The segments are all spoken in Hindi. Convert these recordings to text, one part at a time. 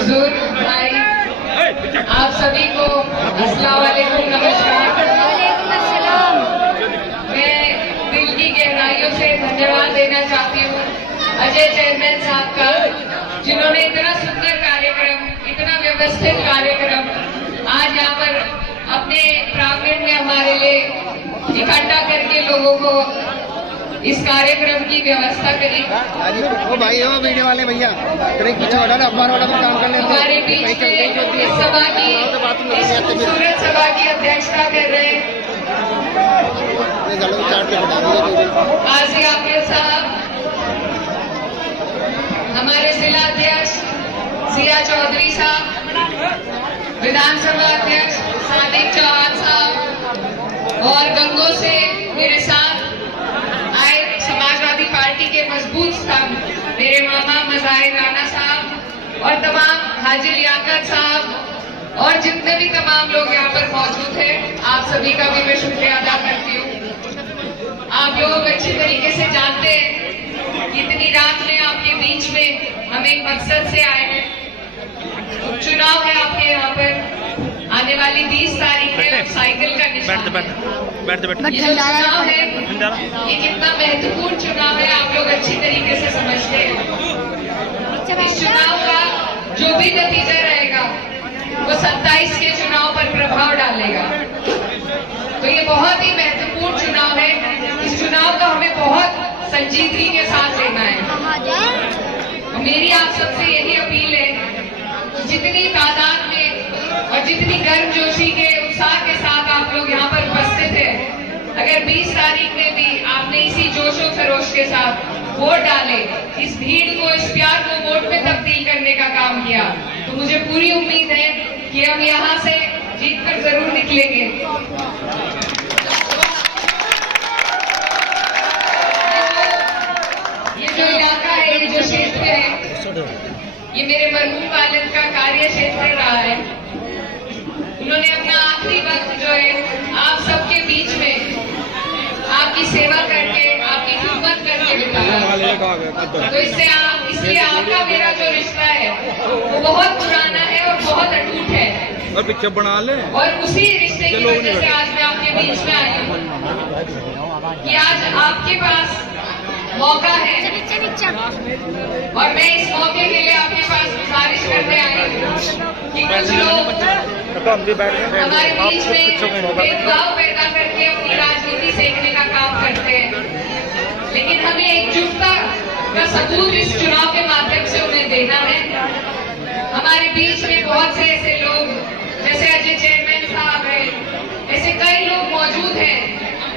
बुजुर्ग भाई, आप सभी को अस्सलाम वालेकुम, नमस्कार। मैं दिल की गहराइयों से धन्यवाद देना चाहती हूँ अजय चेयरमैन साहब का, जिन्होंने इतना सुंदर कार्यक्रम, इतना व्यवस्थित कार्यक्रम आज यहाँ पर अपने प्रांगण में हमारे लिए इकट्ठा करके लोगों को इस कार्यक्रम की व्यवस्था करी। ओ भाई, ओ वीडियो वाले भैया, पीछे वाला अखबार वाला काम कर लेते। हमारे बीच में इस सभा की, इस खूबसूरत सभा की अध्यक्षता कर रहे काजी आकिब साहब, हमारे जिला अध्यक्ष सिया चौधरी साहब, विधानसभा अध्यक्ष सादिक चौहान साहब, और गंगों से मेरे साथ आए समाजवादी पार्टी के मजबूत स्तंभ मेरे मामा मजाहिर राणा साहब, और तमाम हाजी लियाकत साहब, और जितने भी तमाम लोग यहाँ पर मौजूद हैं, आप सभी का भी मैं शुक्रिया अदा करती हूँ। आप लोग अच्छी तरीके से जानते हैं कि इतनी रात में आपके बीच में हम एक मकसद से आए हैं। चुनाव है आपके यहाँ पर आने वाली 20 तारीख है, साइकिल का निशान है। ये जो चुनाव है, ये कितना महत्वपूर्ण चुनाव है आप लोग अच्छी तरीके से समझते हैं। इस चुनाव का जो भी नतीजा रहेगा वो 27 के चुनाव पर प्रभाव डालेगा। तो ये बहुत ही महत्वपूर्ण चुनाव है। इस चुनाव का हमें बहुत संजीदगी के साथ लेना है। मेरी आप सबसे यही अपील है कि जितनी तादाद में और जितनी गर्मजोशी के उत्साह के साथ आप लोग यहाँ पर उपस्थित हैं, अगर 20 तारीख में भी आपने इसी जोशो खरोश के साथ वोट डाले, इस भीड़ को, इस प्यार को वोट में तब्दील करने का काम किया, तो मुझे पूरी उम्मीद है कि हम यहाँ से जीत कर जरूर निकलेंगे। ये जो इलाका है, ये जो क्षेत्र है, ये मेरे मरहूम वालिद का कार्य क्षेत्र रहा है। उन्होंने अपना आखिरी वक्त जो है आप सबके बीच में आपकी सेवा करके, आपकी खिदमत करके बिताया। तो इसलिए आपका मेरा जो रिश्ता है वो बहुत पुराना है और बहुत अटूट है, और पीछे बना ले। और उसी रिश्ते की वजह से आज मैं आपके बीच में आई हूँ कि आज आपके पास मौका है, और मैं इस मौके के लिए आपके पास गुजारिश करने आई हूँ कि कुछ लोग हमारे बीच में भेदभाव पैदा करके अपनी राजनीति सेकने का काम करते हैं, लेकिन हमें एकजुटता का सबूत इस चुनाव के माध्यम से उन्हें देना है। हमारे बीच में बहुत से ऐसे लोग जैसे अजय चेयरमैन साहब है, ऐसे कई लोग मौजूद हैं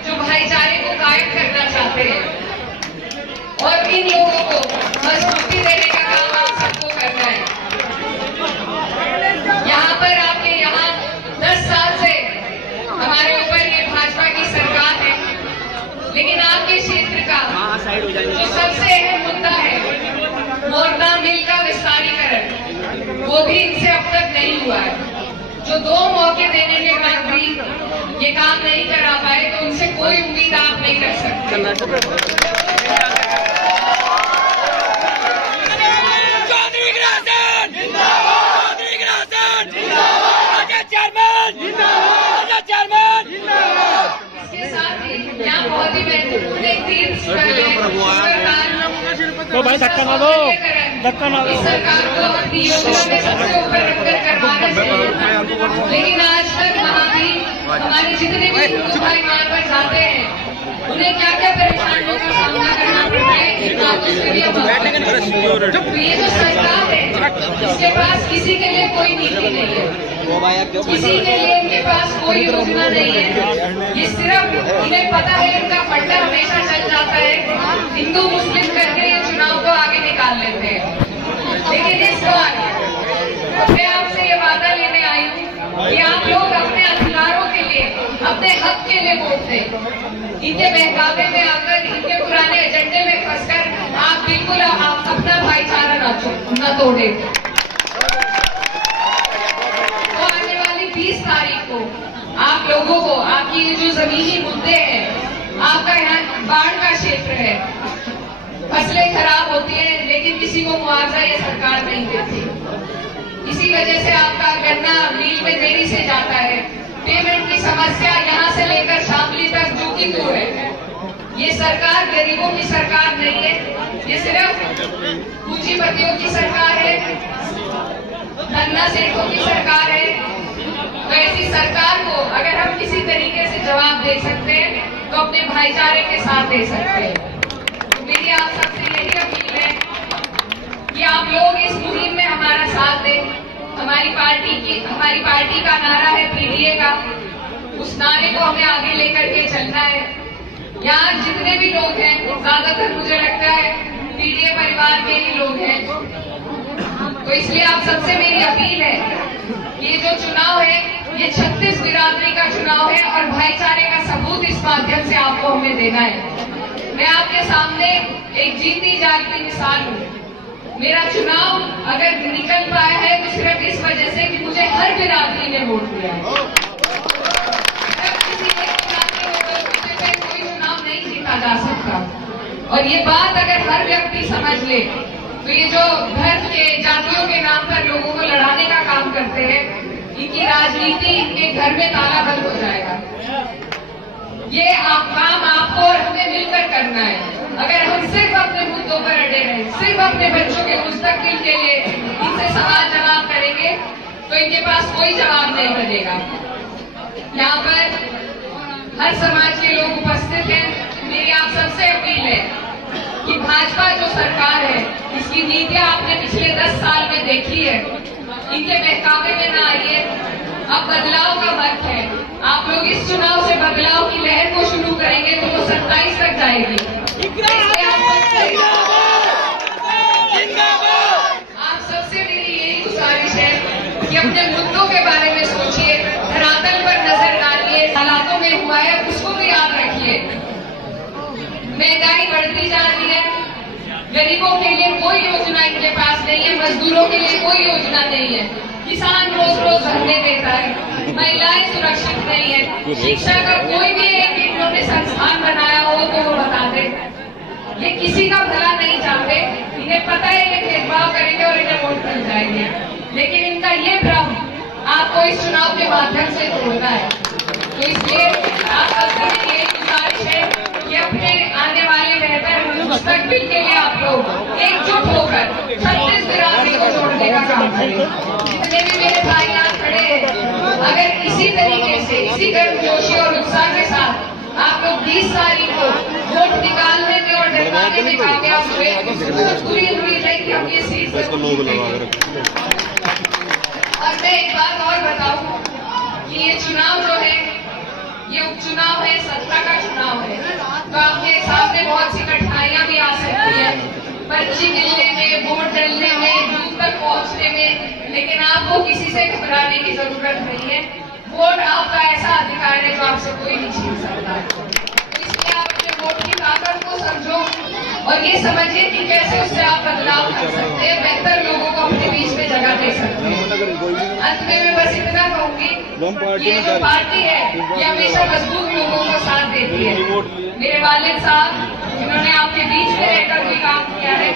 जो भाईचारे को कायम करना चाहते हैं, और इन लोगों को मजबूती देने का काम आप सबको करना है। यहाँ पर आपके यहाँ 10 साल से हमारे ऊपर ये भाजपा की सरकार है, लेकिन आपके क्षेत्र का जो सबसे अहम मुद्दा है, मोरना मिल का विस्तारीकरण, वो भी इनसे अब तक नहीं हुआ है। जो 2 मौके देने के बाद भी ये काम नहीं करा पाए, तो उनसे कोई उम्मीद आप नहीं कर सकते। इसके साथ ही यहाँ बहुत ही महत्वपूर्ण एक तीर्थ स्थल तो भाई धक्का ना दो, धक्का ना दो। सरकार को अपनी योजना में सबसे ऊपर रखकर करवाना चाहिए, लेकिन आज तक वहाँ भी हमारे जितने भी हिंदू भाई वहाँ पर जाते हैं, उन्हें क्या क्या परेशानियों का सामना करना पड़ता है। तो ये जो सरकार है, इसके पास किसी के लिए कोई नीति नहीं है, किसी के लिए इनके पास कोई योजना नहीं है। ये सिर्फ इन्हें पता है, इनका फंडा हमेशा चल जाता है, हिंदू मुस्लिम करके ये चुनाव को आगे निकाल लेते हैं। लेकिन इस बार मैं आपसे ये वादा लेने आई हूँ कि आप लोग अपने अधिकारों के लिए, अपने हक के लिए वोट दें। इनके बहकावे में आकर, इनके पुराने एजेंडे में फंसकर आप बिल्कुल आप अपना भाईचारा न तोड़े। तो आने वाली 20 तारीख को आप लोगों को, आपकी ये जो जमीनी मुद्दे हैं, आपका यहाँ बाढ़ का क्षेत्र है, फसलें खराब होती हैं, लेकिन किसी को मुआवजा ये सरकार नहीं देती। किसी वजह से आपका गन्ना मिल में देरी से जाता है, पेमेंट की समस्या यहाँ से लेकर शामली तक जो कि दूर है। ये सरकार गरीबों की सरकार नहीं है, ये सिर्फ पूंजीपतियों की सरकार है, धन्ना सेठों की सरकार है। तो ऐसी सरकार को अगर हम किसी तरीके से जवाब दे सकते हैं तो अपने भाईचारे के साथ दे सकते हैं। तो मेरी आप सबसे यही अपील है कि आप लोग इस मुहिम में हमारा साथ दें। हमारी पार्टी का नारा है पीडीए का, उस नारे को हमें आगे लेकर के चलना है। यहाँ जितने भी लोग हैं ज्यादातर मुझे लगता है पीडीए परिवार के ही लोग हैं। तो इसलिए आप सबसे मेरी अपील है, ये जो चुनाव है ये 36 बिरादरी का चुनाव है और भाईचारे का सबूत इस माध्यम से आपको हमें देना है। मैं आपके सामने एक जीती जागती मिसाल हूँ। मेरा चुनाव अगर निकल पाया है तो सिर्फ इस वजह से कि मुझे हर बिरादरी ने वोट दिया है। किसी एक बिरादरी पे कोई चुनाव नहीं जीता जा सकता। और ये बात अगर हर व्यक्ति समझ ले तो ये जो धर्म के जातियों के नाम पर लोगों को लड़ाने का काम करते हैं, इनकी राजनीति इनके घर में ताला बंद हो जाएगा। ये काम आपको और हमें मिलकर करना है। अगर हम सिर्फ अपने मुद्दों पर अड़े रहे, सिर्फ अपने बच्चों के मुस्तकबिल के लिए इनसे सवाल जवाब करेंगे तो इनके पास कोई जवाब नहीं बनेगा। यहाँ पर हर समाज के लोग उपस्थित हैं। मेरी आप सबसे अपील है कि भाजपा जो सरकार है इसकी नीतियां आपने पिछले 10 साल में देखी है, इनके बहकावे में ना आइए। अब बदलाव का वक्त है। आप लोग इस चुनाव से बदलाव की लहर को शुरू करेंगे तो वो 27 तक जाएगी। आप सबसे मेरी यही गुजारिश है कि अपने मुद्दों के बारे में सोचिए, धरातल पर नजर डालिए, हालातों में हुआ है उसको भी याद रखिए। महंगाई बढ़ती जा रही है, गरीबों के लिए कोई योजना इनके पास नहीं है, मजदूरों के लिए कोई योजना नहीं है, किसान रोज रोज धरने देता है, महिलाएं सुरक्षित नहीं है, शिक्षा का कोई भी एक इन्होंने संस्थान बनाया हो तो वो बता दे। ये किसी का भला नहीं चाहते, इन्हें पता है ये भेदभाव करेंगे और इन्हें वोट मिल जाएंगे, लेकिन इनका ये भ्रम आपको इस चुनाव के माध्यम से तोड़ना है। तो इसलिए आप सबसे यही गुजारिश है कि अपने आने वाले बेहतर मुस्तकबिल के लिए आप लोग एकजुट होकर 36 बिरादरी को जोड़ने का काम करें। जितने भी मेरे भाई यहाँ खड़े हैं, अगर इसी तरीके से इसी गर्मजोशी और उत्साह के साथ आप लोग 20 तारीख को वोट निकालने में और डरवाने में कामयाब हुए तो पूरी उम्मीद है कि हम ये सीट और मैं एक बात और बताऊं कि ये चुनाव जो है ये उपचुनाव है, सत्ता का चुनाव है। तो आपके सामने बहुत सी कठिनाइयां भी आ सकती है, पर्ची मिलने में, वोट डलने में, बूथ तक पहुंचने में, लेकिन आपको किसी से घबराने की जरूरत नहीं है। वोट आपका ऐसा अधिकार है जो आपसे कोई नहीं छीन सकता। तो इसलिए आप अपने वोट की ताकत को समझो और ये समझिए कि कैसे उससे आप बदलाव कर सकते हैं, बेहतर लोगों को अपने बीच में जगह दे सकते हैं। अंत में मैं बस इतना कहूंगी, ये जो पार्टी है ये हमेशा मजबूत लोगों को साथ देती है। मेरे वालिद साहब जिन्होंने आपके बीच में रहकर भी काम किया है,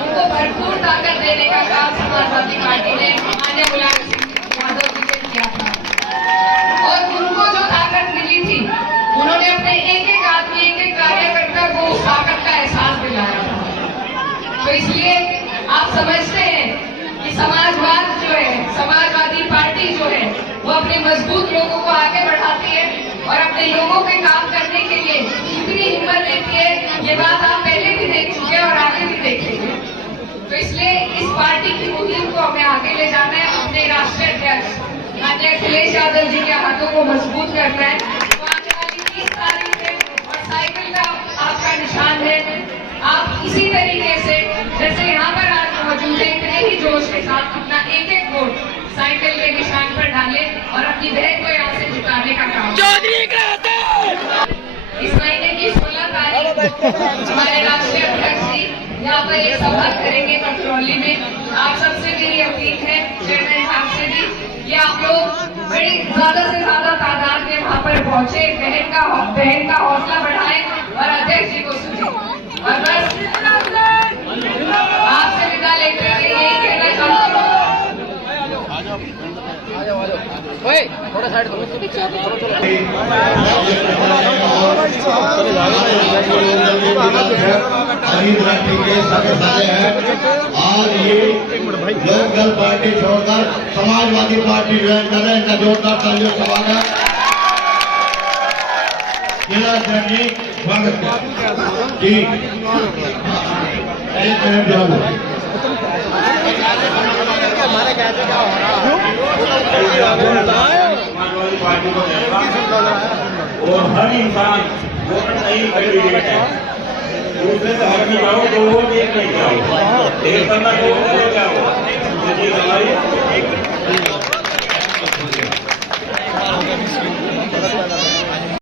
उनको भरपूर ताकत देने का काम समाजवादी पार्टी ने माननीय मुलायम सिंह यादव जी से किया था और उनको जो ताकत मिली थी उन्होंने अपने एक एक आदमी, एक एक कार्यकर्ता को उस ताकत का एहसास दिलाया था। तो इसलिए आप समझते हैं कि समाजवाद जो है, समाजवादी पार्टी जो है, वो अपने मजबूत लोगों को आगे बढ़ाती है और अपने लोगों के काम करने के लिए कितनी हिम्मत देती है, ये बात आप पहले भी देख चुके हैं और आगे भी देखेंगे। तो इसलिए इस पार्टी की मुहिम को हमें आगे ले जाना है, अपने राष्ट्रीय अध्यक्ष माननीय अखिलेश यादव जी के हाथों को मजबूत करना है। तो आने वाली 30 तारीख है और साइकिल का आपका निशान है। आप इसी तरीके से जैसे यहाँ पर आज मौजूद है, इतने ही जोश के साथ अपना एक एक वोट साइकिल के निशान पर डालें और अपनी बहन को यहाँ से जिताने का काम। इस महीने की 16 तारीख हमारे राष्ट्रीय अध्यक्ष जी यहाँ पर एक सभा करेंगे कटरौली में। आप सबसे मेरी अपील है चेयरमैन साहब से भी कि आप लोग बड़ी ज्यादा से ज्यादा तादाद में वहाँ पर पहुंचे, बहन का हौसला बढ़ाएं और अध्यक्ष जी को सुने। और बस आपसे विदा लेते हुए यही कहना चाहूंगा ओए थोड़ा साइड दो और ये लोकदल पार्टी छोड़कर समाजवादी पार्टी ज्वाइन कर रहे हैं। इनका जोरदार तालियों से स्वागत। जिला अध्यक्ष जी स्वागत जी। एक मिनट जाओ। समाजवादी पार्टी को और हर इंसान वोट नहीं कैंडिडेट है। दूसरे धर्म में जाओ तो वोट एक नहीं जाओ, एक करना तो वोट जाओ। हमारी